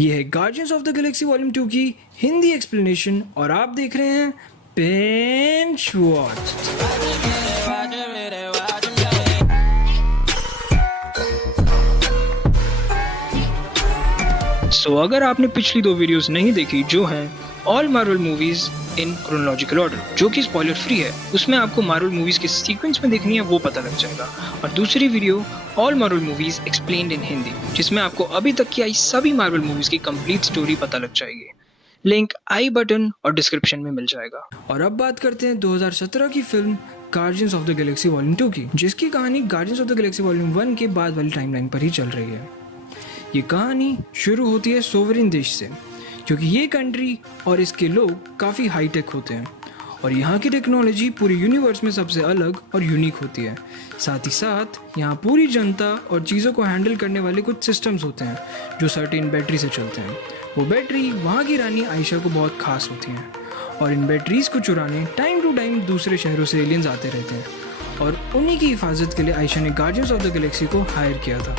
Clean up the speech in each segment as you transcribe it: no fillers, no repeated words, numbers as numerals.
ये है guardians of the Galaxy volume 2 की हिंदी एक्सप्लेनेशन और आप देख रहे हैं बेंच वॉच। अगर आपने पिछली दो वीडियोस नहीं देखी जो हैं all Marvel movies in chronological order जो कि स्पॉइलर फ्री है, उसमें आपको मार्वल मूवीज के सीक्वेंस में देखनी है वो पता लग जाएगा। और दूसरी video all Marvel movies explained इन हिंदी जिसमें आपको अभी तक की आई सभी मार्वल मूवीज की कंप्लीट स्टोरी पता लग जाएगी। लिंक आई बटन और डिस्क्रिप्शन में मिल जाएगा। और अब बात करते हैं 2017 की film guardians of the Galaxy volume 2 की, जिसकी कहानी guardians of the Galaxy volume 1 के बाद वाली टाइमलाइन पर ही चल रही है। ये कहानी शुरू होती है सोवरेन देश से, क्योंकि ये कंट्री और इसके लोग काफ़ी हाईटेक होते हैं और यहाँ की टेक्नोलॉजी पूरे यूनिवर्स में सबसे अलग और यूनिक होती है। साथ ही साथ यहाँ पूरी जनता और चीज़ों को हैंडल करने वाले कुछ सिस्टम्स होते हैं जो सर्टेन बैटरी से चलते हैं। वो बैटरी वहाँ की रानी आयशा को बहुत खास होती हैं और इन बैटरीज़ को चुराने टाइम टू टाइम दूसरे शहरों से एलियंस आते रहते हैं और उन्हीं की हिफाजत के लिए आयशा ने गार्डियंस ऑफ द गैलेक्सी को हायर किया था।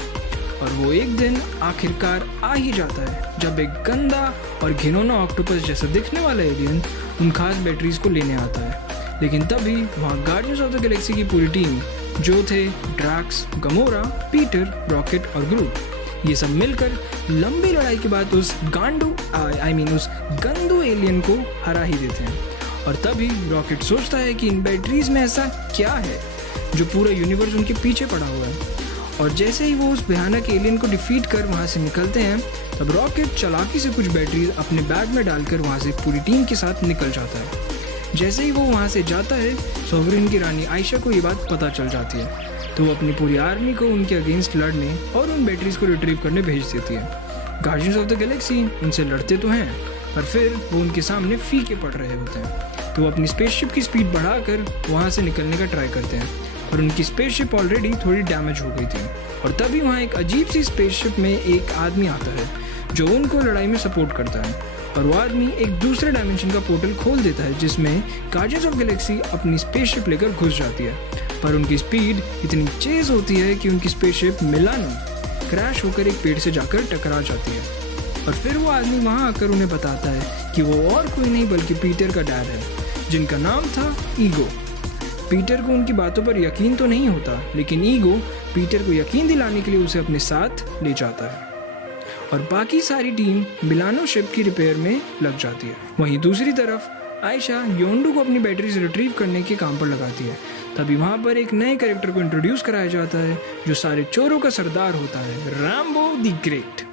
और वो एक दिन आखिरकार आ ही जाता है जब एक गंदा और घिनौना ऑक्टोपस जैसा दिखने वाला एलियन उन खास बैटरीज को लेने आता है। लेकिन तभी वहाँ गार्डियंस ऑफ द गैलेक्सी की पूरी टीम जो थे ड्रैक्स, गमोरा, पीटर, रॉकेट और ग्रूट, ये सब मिलकर लंबी लड़ाई के बाद उस उस गंदू एलियन को हरा ही देते हैं। और तभी रॉकेट सोचता है कि इन बैटरीज में ऐसा क्या है जो पूरा यूनिवर्स उनके पीछे पड़ा हुआ है। और जैसे ही वो उस भयानक एलियन को डिफीट कर वहाँ से निकलते हैं तब रॉकेट चालाकी से कुछ बैटरीज अपने बैग में डालकर वहाँ से पूरी टीम के साथ निकल जाता है। जैसे ही वो वहाँ से जाता है सोवरेन की रानी आयशा को ये बात पता चल जाती है, तो वो अपनी पूरी आर्मी को उनके अगेंस्ट लड़ने और उन बैटरीज को रिट्रीव करने भेज देती है। गार्डियंस ऑफ द गैलेक्सी उनसे लड़ते तो हैं पर फिर वो उनके सामने फीके पड़ रहे होते हैं, तो वो अपनी स्पेसशिप की स्पीड बढ़ाकर वहाँ से निकलने का ट्राई करते हैं और उनकी स्पेसशिप ऑलरेडी थोड़ी डैमेज हो गई थी। और तभी वहाँ एक अजीब सी स्पेसशिप में एक आदमी आता है जो उनको लड़ाई में सपोर्ट करता है और वो आदमी एक दूसरे डायमेंशन का पोर्टल खोल देता है जिसमें गार्डियंस ऑफ गैलेक्सी अपनी स्पेसशिप लेकर घुस जाती है। पर उनकी स्पीड इतनी तेज होती है कि उनकी स्पेसशिप मिलानो क्रैश होकर एक पेड़ से जाकर टकरा जाती है। और फिर वो आदमी वहाँ आकर उन्हें बताता है कि वो और कोई नहीं बल्कि पीटर का डैड है जिनका नाम था ईगो। पीटर को उनकी बातों पर यकीन तो नहीं होता, लेकिन ईगो पीटर को यकीन दिलाने के लिए उसे अपने साथ ले जाता है और बाकी सारी टीम मिलानो शिप की रिपेयर में लग जाती है। वहीं दूसरी तरफ आयशा योंडू को अपनी बैटरीज रिट्रीव करने के काम पर लगाती है। तभी वहाँ पर एक नए कैरेक्टर को इंट्रोड्यूस कराया जाता है जो सारे चोरों का सरदार होता है, रैम्बो द ग्रेट।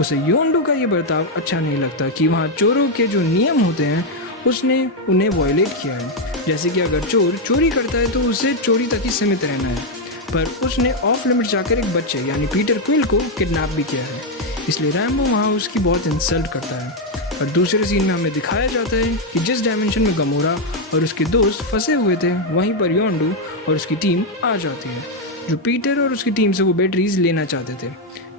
उसे योंडू का ये बर्ताव अच्छा नहीं लगता कि वहाँ चोरों के जो नियम होते हैं उसने उन्हें वायलेट किया है। जैसे कि अगर चोर चोरी करता है तो उसे चोरी तक ही सीमित रहना है, पर उसने ऑफ लिमिट जाकर एक बच्चे यानी पीटर क्विल को किडनैप भी किया है। इसलिए रैम्बो वहाँ उसकी बहुत इंसल्ट करता है। और दूसरे सीन में हमें दिखाया जाता है कि जिस डायमेंशन में गमोरा और उसके दोस्त फंसे हुए थे वहीं पर योंडू और उसकी टीम आ जाती है जो पीटर और उसकी टीम से वो बैटरीज लेना चाहते थे।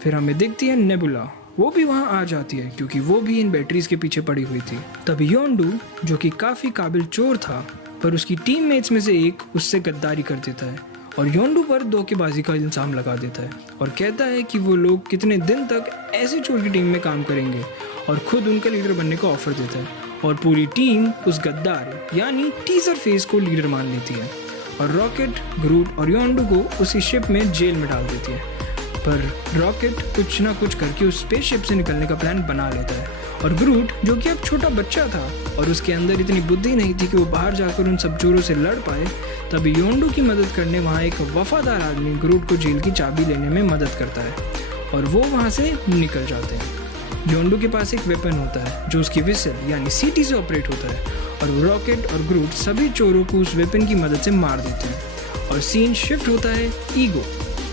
फिर हमें दिखती है नेबुला, वो भी वहाँ आ जाती है क्योंकि वो भी इन बैटरीज के पीछे पड़ी हुई थी। तभी योंडू जो कि काफ़ी काबिल चोर था पर उसकी टीममेट्स में से एक उससे गद्दारी कर देता है और योंडू पर धोखेबाजी का इल्जाम लगा देता है और कहता है कि वो लोग कितने दिन तक ऐसे चोर की टीम में काम करेंगे और खुद उनका लीडर बनने का ऑफर देता है। और पूरी टीम उस गद्दार यानी टीजर फेस को लीडर मान लेती है और रॉकेट, ग्रूट और योंडू को उसी शिप में जेल में डाल देती है। पर रॉकेट कुछ ना कुछ करके उस स्पेसशिप से निकलने का प्लान बना लेता है और ग्रूट जो कि अब छोटा बच्चा था और उसके अंदर इतनी बुद्धि नहीं थी कि वो बाहर जाकर उन सब चोरों से लड़ पाए, तभी योंडू की मदद करने वहाँ एक वफादार आदमी ग्रूट को जेल की चाबी लेने में मदद करता है और वो वहाँ से निकल जाते हैं। योंडू के पास एक वेपन होता है जो उसकी विसल यानी सीटी से ऑपरेट होता है और वो रॉकेट और ग्रूट सभी चोरों को उस वेपन की मदद से मार देते हैं। और सीन शिफ्ट होता है ईगो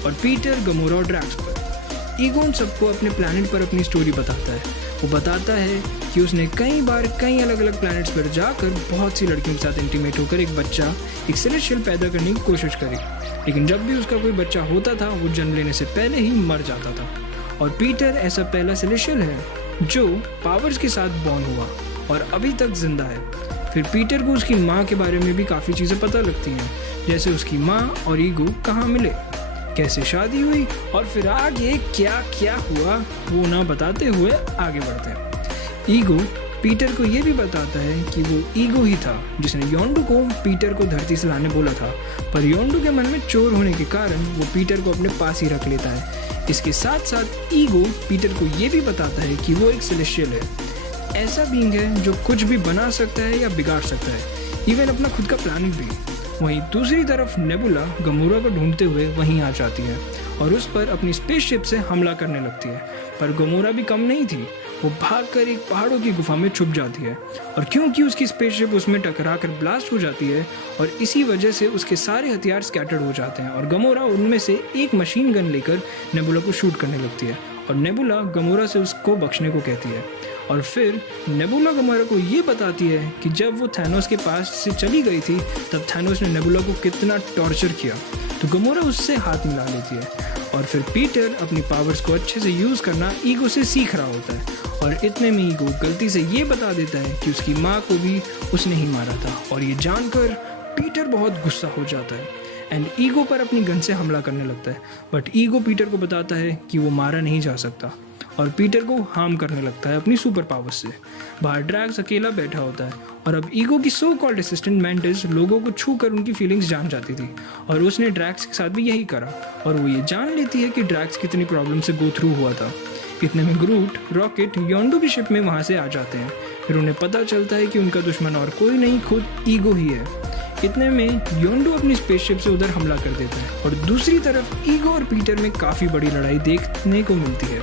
और पीटर, गमोरा और ड्रैक्स पर। ईगो उन सबको अपने प्लैनेट पर अपनी स्टोरी बताता है। वो बताता है कि उसने कई बार कई अलग अलग प्लैनेट्स पर जाकर बहुत सी लड़कियों के साथ इंटीमेट होकर एक बच्चा, एक सेलेस्टियल पैदा करने की कोशिश करी, लेकिन जब भी उसका कोई बच्चा होता था वो जन्म लेने से पहले ही मर जाता था। और पीटर ऐसा पहला सेलेस्टियल है जो पावर्स के साथ बॉर्न हुआ और अभी तक जिंदा है। फिर पीटर को उसकी माँ के बारे में भी काफ़ी चीज़ें पता लगती हैं, जैसे उसकी माँ और ईगो कहाँ मिले। कैसे शादी हुई और फिर आगे क्या क्या हुआ वो ना बताते हुए आगे बढ़ते हैं। ईगो पीटर को ये भी बताता है कि वो ईगो ही था जिसने योंडू को पीटर को धरती से लाने बोला था, पर योंडू के मन में चोर होने के कारण वो पीटर को अपने पास ही रख लेता है। इसके साथ साथ ईगो पीटर को ये भी बताता है कि वो एक सेलेस्टियल है, ऐसा बीइंग है जो कुछ भी बना सकता है या बिगाड़ सकता है, इवन अपना खुद का प्लैनेट भी। वहीं दूसरी तरफ नेबुला गमोरा को ढूंढते हुए वहीं आ जाती है और उस पर अपनी स्पेसशिप से हमला करने लगती है, पर गमोरा भी कम नहीं थी। वो भागकर एक पहाड़ों की गुफा में छुप जाती है और क्योंकि उसकी स्पेसशिप उसमें टकराकर ब्लास्ट हो जाती है और इसी वजह से उसके सारे हथियार स्कैटर्ड हो जाते हैं और गमोरा उनमें से एक मशीन गन लेकर नेबुला को शूट करने लगती है और नेबुला गमोरा से उसको बख्शने को कहती है। और फिर नेबुला गमोरा को ये बताती है कि जब वो थैनोस के पास से चली गई थी तब थैनोस ने नेबुला को कितना टॉर्चर किया, तो गमोरा उससे हाथ मिला लेती है। और फिर पीटर अपनी पावर्स को अच्छे से यूज़ करना ईगो से सीख रहा होता है और इतने में ईगो गलती से ये बता देता है कि उसकी माँ को भी उसने ही मारा था और ये जानकर पीटर बहुत गुस्सा हो जाता है एंड ईगो पर अपनी गन से हमला करने लगता है। बट ईगो पीटर को बताता है कि वो मारा नहीं जा सकता और पीटर को हार्म करने लगता है अपनी सुपर पावर्स से। बाहर ड्रैक्स अकेला बैठा होता है और अब ईगो की सो कॉल्ड असिस्टेंट मैंटिस लोगों को छू कर उनकी फीलिंग्स जान जाती थी और उसने ड्रैक्स के साथ भी यही करा और वो ये जान लेती है कि ड्रैक्स कितनी प्रॉब्लम से गो थ्रू हुआ था। इतने में ग्रूट, रॉकेट योंडू की शिप में वहाँ से आ जाते हैं। फिर उन्हें पता चलता है कि उनका दुश्मन और कोई नहीं खुद ईगो ही है। इतने में योंडू अपनी स्पेसशिप से उधर हमला कर देता है और दूसरी तरफ ईगो और पीटर में काफ़ी बड़ी लड़ाई देखने को मिलती है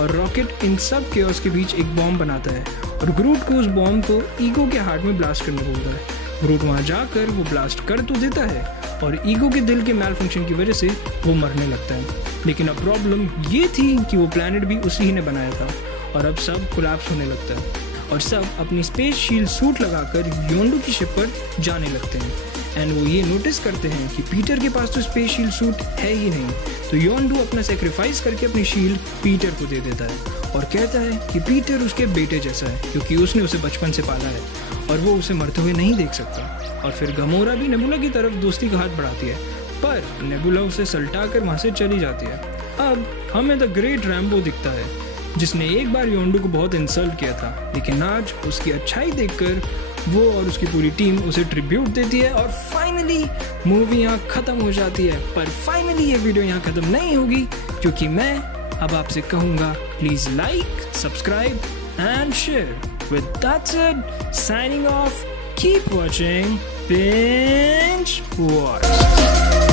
और रॉकेट इन सब केओस के बीच एक बॉम्ब बनाता है और ग्रूट को उस बॉम्ब को ईगो के हार्ट में ब्लास्ट करने बोलता है। ग्रूट वहाँ जाकर वो ब्लास्ट कर तो देता है और ईगो के दिल के मैल फंक्शन की वजह से वो मरने लगता है। लेकिन अब प्रॉब्लम ये थी कि वो प्लैनेट भी उसी ही ने बनाया था और अब सब कोलैप्स होने लगता है और सब अपनी स्पेस शील्ड सूट लगाकर योंडू की शिप पर जाने लगते हैं एंड वो ये नोटिस करते हैं कि पीटर के पास तो स्पेस शील्ड सूट है ही नहीं, तो योंडू अपना सेक्रीफाइस करके अपनी शील्ड पीटर को दे देता है और कहता है कि पीटर उसके बेटे जैसा है क्योंकि उसने उसे बचपन से पाला है और वो उसे मरते हुए नहीं देख सकता। और फिर गमोरा भी नेबुला की तरफ दोस्ती का हाथ बढ़ाती है पर नेबुला उसे सल्टा कर वहाँ से चली जाती है। अब हमें द ग्रेट रैम्बो दिखता है जिसने एक बार योंडू को बहुत इंसल्ट किया था, लेकिन आज उसकी अच्छाई देखकर वो और उसकी पूरी टीम उसे ट्रिब्यूट देती है और फाइनली मूवी यहाँ ख़त्म हो जाती है। पर फाइनली ये वीडियो यहाँ ख़त्म नहीं होगी क्योंकि मैं अब आपसे कहूँगा please like, subscribe and share. With that said, signing off, keep watching, binge watch.